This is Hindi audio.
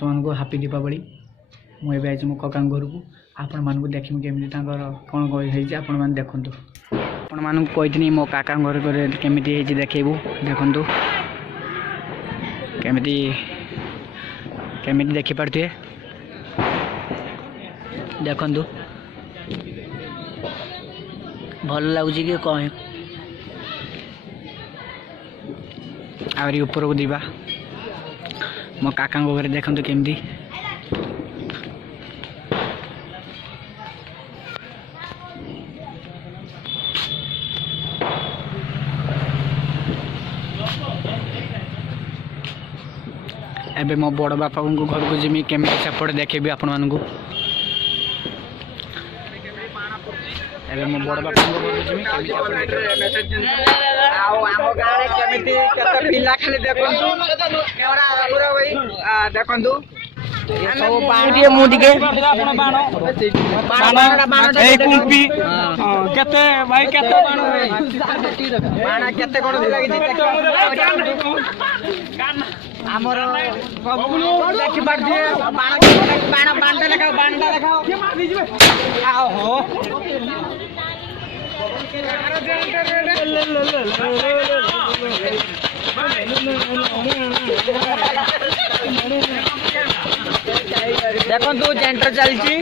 को हापी दीपावली मुझे आई मो कका घर को आपण मानक देखी केमी कौन कही आपण मैंने देखु आपण मानक कही मो काका घर केमी देखू देखु केमी केमी देखिपे देखु भल लगुच कि कह आहरी ऊपर को दीवा मो काका घर देखु केमी एबे मो बड़ बापा को घर को जिमी केमी सेपटे देखेबी आपण मानकू एबे मो बड़ बापा को घर को जिमी केमी आउ हम गारे केमिति केते पिला खाली देखंतु केवड़ा पूरा भाई देखंतु ये सब बाण दिए मु दिके आपण बाण ए कुंपी केते भाई केते बाण केते कोन लागी आमर देखि बार दिए बाण बाणटा देखाओ के मार दीजिए आओ हो देखो तू जेंटर चलची